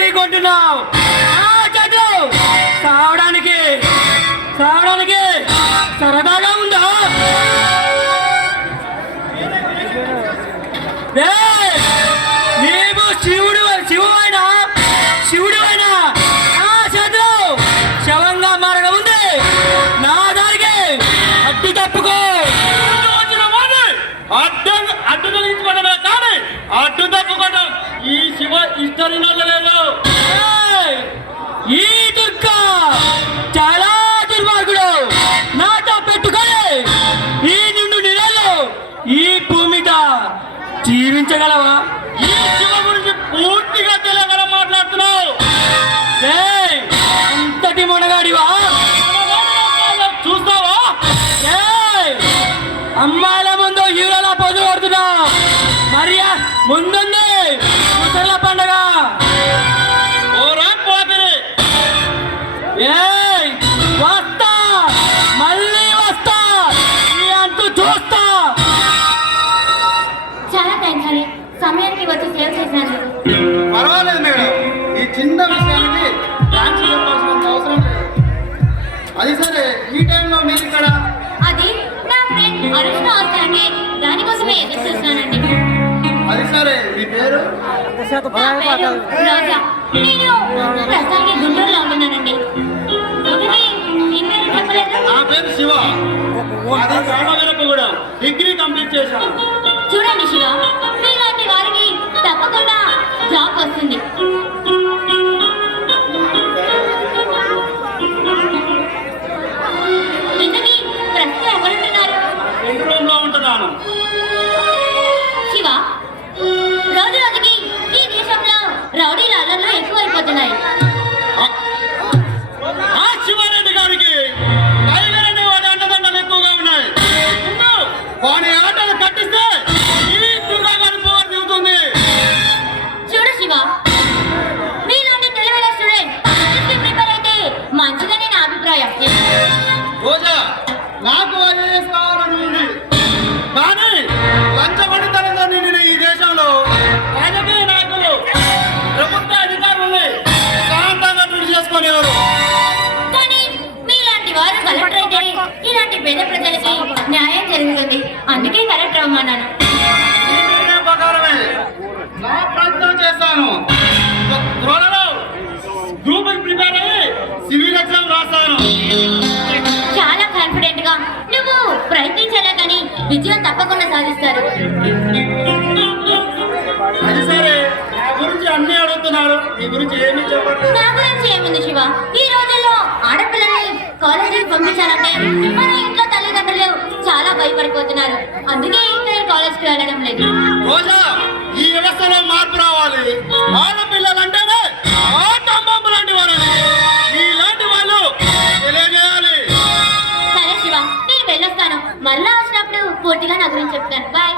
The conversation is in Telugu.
ఢీకొంటున్నావు. సావడానికి సరదాగా ఉందా? నీవు శివుడు నా చేతిలో శవంగా మారడం ఉంది. నా దానికి అడ్డు తప్పుకో. అడ్డు తొలగించుకోవడమే కానీ అడ్డు తప్పుకోవడం ఈ శివ హిస్టరీలో లేదు. ఈ దుర్గ చాలా దుర్మార్గుడు. నాతో పెట్టుకొని ఈ నిండు నెలలు ఈ భూమిట జీవించగలవా? ఈ శివ గురించి పూర్తిగా తెలియగల మాట్లాడుతున్నావు. అంతటి మునగాడివా? చూస్తావా? అమ్మాయిల ముందు హీరోలా పొద్దు కొడుతున్నావు. మరియా ముందుంది ముసళ్ళ పండగ. వస్తా, మళ్ళీ వస్తా, నీ అంటూ చూస్తా. చాలా థ్యాంక్స్ అండి, సమయానికి వచ్చి సేవ్ చేసినందుకు. పర్వాలేదు మేడం, ఈ చిన్న విషయానికి థ్యాంక్స్ చెప్పాల్సినంత అవసరం లేదు. అది సరే, ఈ టైంలో మీరు ఇక్కడ? అది నా ఫ్రెండ్ అనుష్క వస్తానండి, దానికోసమే ఎదురు చూస్తున్నానండి. అది సరే, మీ పేరు? నా పేరు రోజా. నేను ప్రస్తుతానికి గుంటూరులో ఉంటున్నానండి. నా పేరు శివ. అది కామవరపుగూడ. డిగ్రీ కంప్లీట్ చేశాను. చూడండి శివ, మీలాంటి వారికి తప్పకుండా జాబ్ వస్తుంది. ఇంతకీ ప్రస్తుతం ఎవరుంటున్నారు? ఫ్రంట్ రూమ్ లో ఉంటున్నాను. శివ, రోజు రోజుకి ఈ దేశంలో రౌడీల అల్లర్లు ఎక్కువైపోతున్నాయి. ఆ శివారెడ్డి గారికి టైగర్ అనే వాడి అండదండలు ఎక్కువగా ఉన్నాయి. వాడి ఆటలు కట్టిస్తే ఈ దుర్గా గారి పవర్ దిగుతుంది. చూడు శివ, మీలాంటి తెలివైన స్టూడెంట్ ప్రిపేర్ అయితే మంచిదని నా అభిప్రాయం. రోజా, నాకు ఐఏఎస్ కావాలని ఉంది. కానీ లంచగొండితనంగా నిండిన ఈ దేశంలో రాజకీయ నాయకులు, ప్రభుత్వ అధికారులు శాంతంగా డ్యూటీ చేసుకునేవారు. కానీ మీలాంటి వారు కలెక్టర్ అయితే ఇలాంటి పేద ప్రజలకి న్యాయం జరుగుతుంది. అందుకే కలెక్టర్ అవ్వమన్నాను. ఈ నిర్ణయం ప్రకారమే నా ప్రయత్నం చేశాను. త్వరలో గ్రూప్ ప్రిపేర్ అయ్యి సివిల్ ఎగ్జామ్ రాస్తాను. చాలా కాన్ఫిడెంట్ గా నువ్వు ప్రయత్నించాలా కానీ విజయం తప్పకుండా సాధిస్తారు. అది సరే, నా గురించి అన్ని అడుగుతున్నారు, మీ గురించి ఏమీ చెప్పట్లేదు. నా గురించి ఏముంది శివ, ఈ రోజుల్లో ఆడపిల్లల్ని కాలేజీకి పంపించాలంటే మన ఇంట్లో తల్లిదండ్రులు చాలా భయపడిపోతున్నారు. అందుకే నేను కాలేజ్కి వెళ్ళడం లేదు. రోజా, ఈ వ్యవస్థలో మార్పు రావాలి. ఆడపిల్లలంటేనే ఆటంబం లాంటి వారని ఇలాంటి వాళ్ళు తెలియజేయాలి. సరే శివ, నేను వెళ్ళొస్తాను. మళ్ళా వచ్చినప్పుడు పూర్తిగా నా గురించి చెప్తాను. బాయ్.